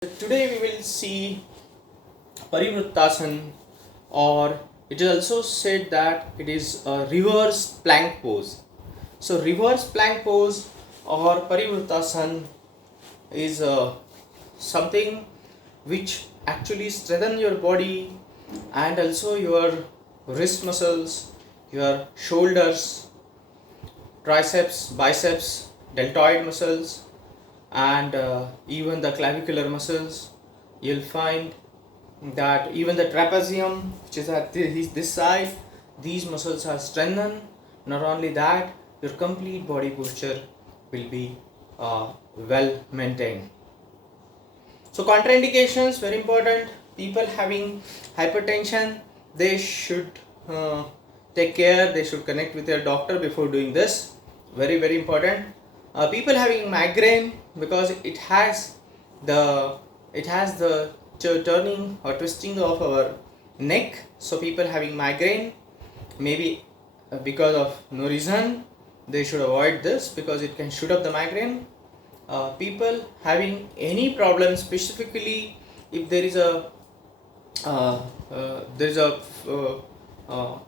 Today we will see Purvottanasan, or it is also said that it is a reverse plank pose. So reverse plank pose or Purvottanasan is something which actually strengthen your body and also your wrist muscles, your shoulders, triceps, biceps, deltoid muscles, and even the clavicular muscles. You'll find that even the trapezium, which is at this side, these muscles are strengthened. Not only that, your complete body posture will be well maintained. So contraindications, very important. People having hypertension, they should take care. They should connect with their doctor before doing this. Very important. People having migraine, because it has the turning or twisting of our neck. So people having migraine, maybe because of no reason, they should avoid this because it can shoot up the migraine. People having any problem, specifically if there is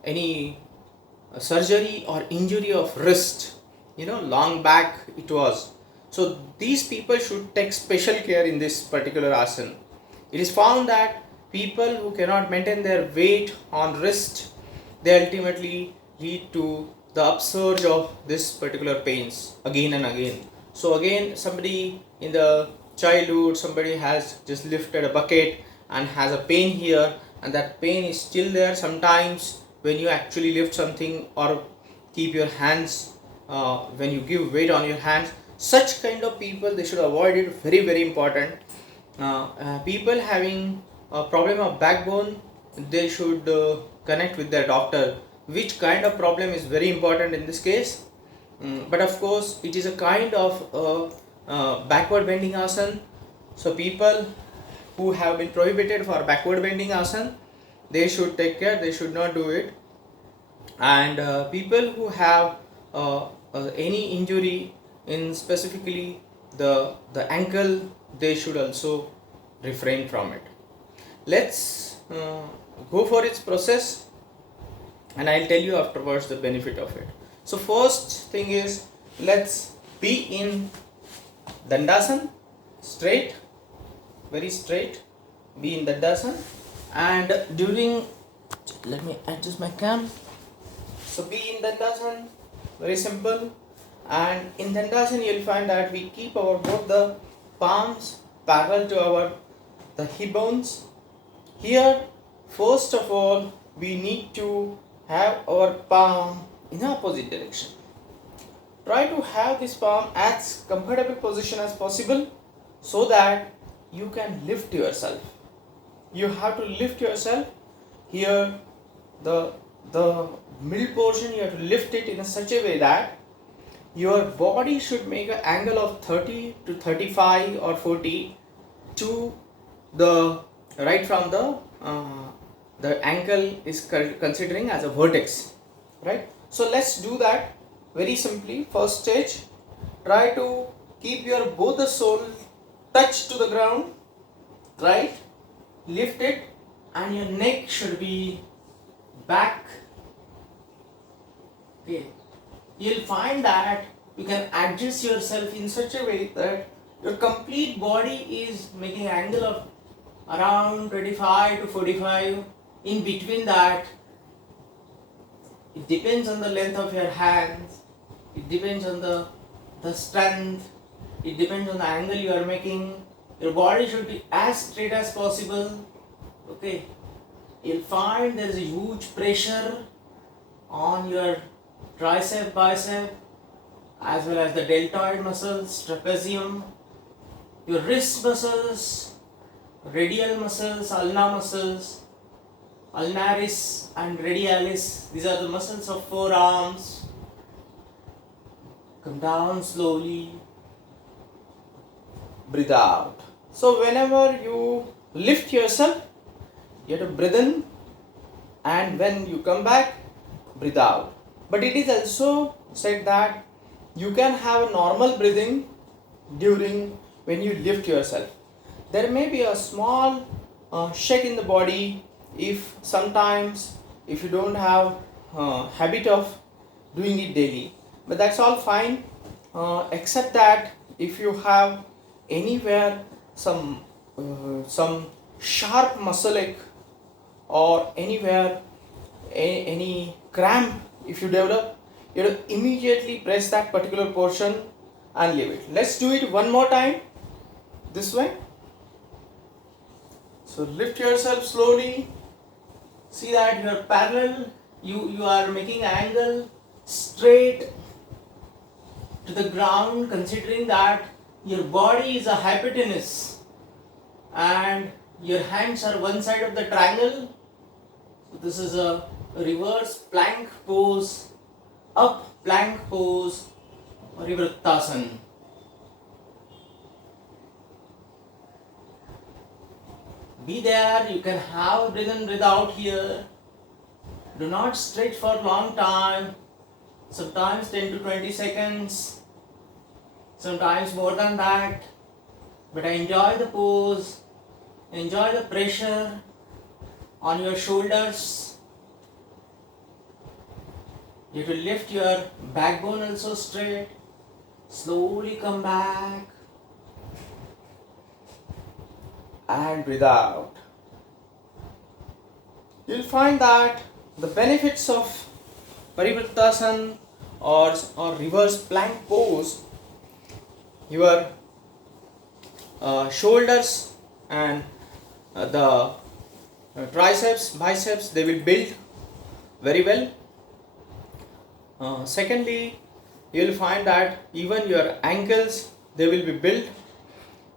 any surgery or injury of wrist, long back it was. So these people should take special care in this particular asana. It is found that people who cannot maintain their weight on wrist, they ultimately lead to the upsurge of this particular pains again and again. So again, somebody in the childhood, somebody has just lifted a bucket and has a pain here, and that pain is still there. Sometimes when you actually lift something or keep your hands, when you give weight on your hands, such kind of people, they should avoid it. Very important. People having a problem of backbone, they should connect with their doctor. Which kind of problem is very important in this case. But of course, it is a kind of backward bending asana. So people who have been prohibited for backward bending asana, they should take care. They should not do it. And people who have any injury in specifically the ankle, they should also refrain from it. Let's go for its process, and I'll tell you afterwards the benefit of it. So first thing is, let's be in Dandasana, straight, very straight, be in Dandasana. And let me adjust my cam. So be in Dandasana, very simple. And in Dandasana you'll find that we keep our both the palms parallel to the hip bones. Here, first of all, we need to have our palm in opposite direction. Try to have this palm as comfortable position as possible so that you can lift yourself. You have to lift yourself. Here, the middle portion, you have to lift it in such a way that your body should make an angle of 30 to 35 or 40 to the right from the ankle is considering as a vertex, right? So let's do that very simply. First stage, try to keep your both the sole touch to the ground, right? Lift it, and your neck should be back. Okay. You'll find that you can adjust yourself in such a way that your complete body is making an angle of around 25 to 45. In between that, it depends on the length of your hands, it depends on the strength, it depends on the angle you are making. Your body should be as straight as possible. Okay. You'll find there is a huge pressure on your tricep, bicep, as well as the deltoid muscles, trapezium, your wrist muscles, radial muscles, ulna muscles, ulnaris and radialis. These are the muscles of forearms. Come down slowly. Breathe out. So whenever you lift yourself, you have to breathe in, and when you come back, breathe out. But it is also said that you can have a normal breathing during when you lift yourself. there may be a small shake in the body if sometimes if you don't have habit of doing it daily, but that's all fine, except that if you have anywhere some sharp muscle ache or anywhere any cramp, if you develop, you have to immediately press that particular portion and leave it. Let's do it one more time this way. So lift yourself slowly. See that you are parallel, you are making an angle straight to the ground, considering that your body is a hypotenuse and your hands are one side of the triangle. So this is a reverse plank pose, up plank pose, Purvottanasan. Be there, you can have breathe in, breathe out here. Do not stretch for long time, sometimes 10 to 20 seconds, sometimes more than that. But enjoy the pose, enjoy the pressure on your shoulders. You will lift your backbone also straight. Slowly come back and breathe out. You'll find that the benefits of Purvottanasan or reverse plank pose, your shoulders and the triceps, biceps, they will build very well. Secondly, you will find that even your ankles, they will be built,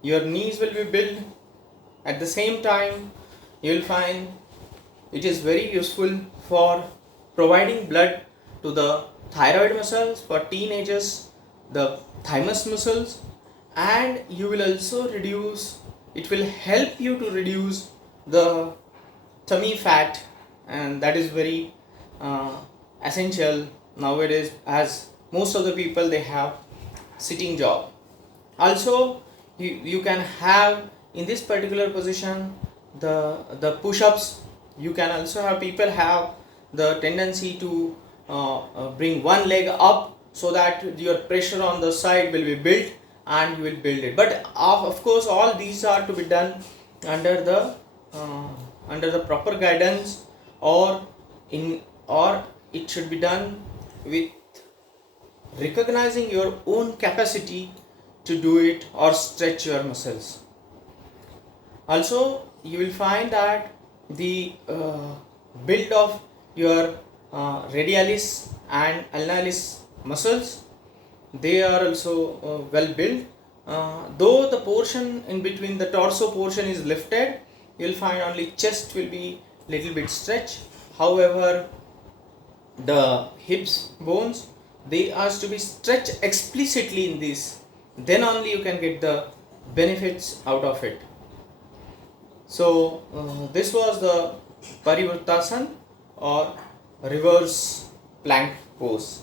your knees will be built. At the same time, you will find it is very useful for providing blood to the thyroid muscles, for teenagers, the thymus muscles, and you will also reduce, it will help you to reduce the tummy fat, and that is very essential nowadays, as most of the people, they have sitting job. Also, you can have in this particular position the push-ups. You can also have people have the tendency to bring one leg up so that your pressure on the side will be built and you will build it. But of course, all these are to be done under the proper guidance, or it should be done with recognizing your own capacity to do it or stretch your muscles. Also, you will find that the build of your radialis and ulnaris muscles, they are also well built. Though the portion in between the torso portion is lifted, you will find only chest will be little bit stretched. However, the hips bones, they are to be stretched explicitly in this, then only you can get the benefits out of it. So this was the Purvottanasan or reverse plank pose.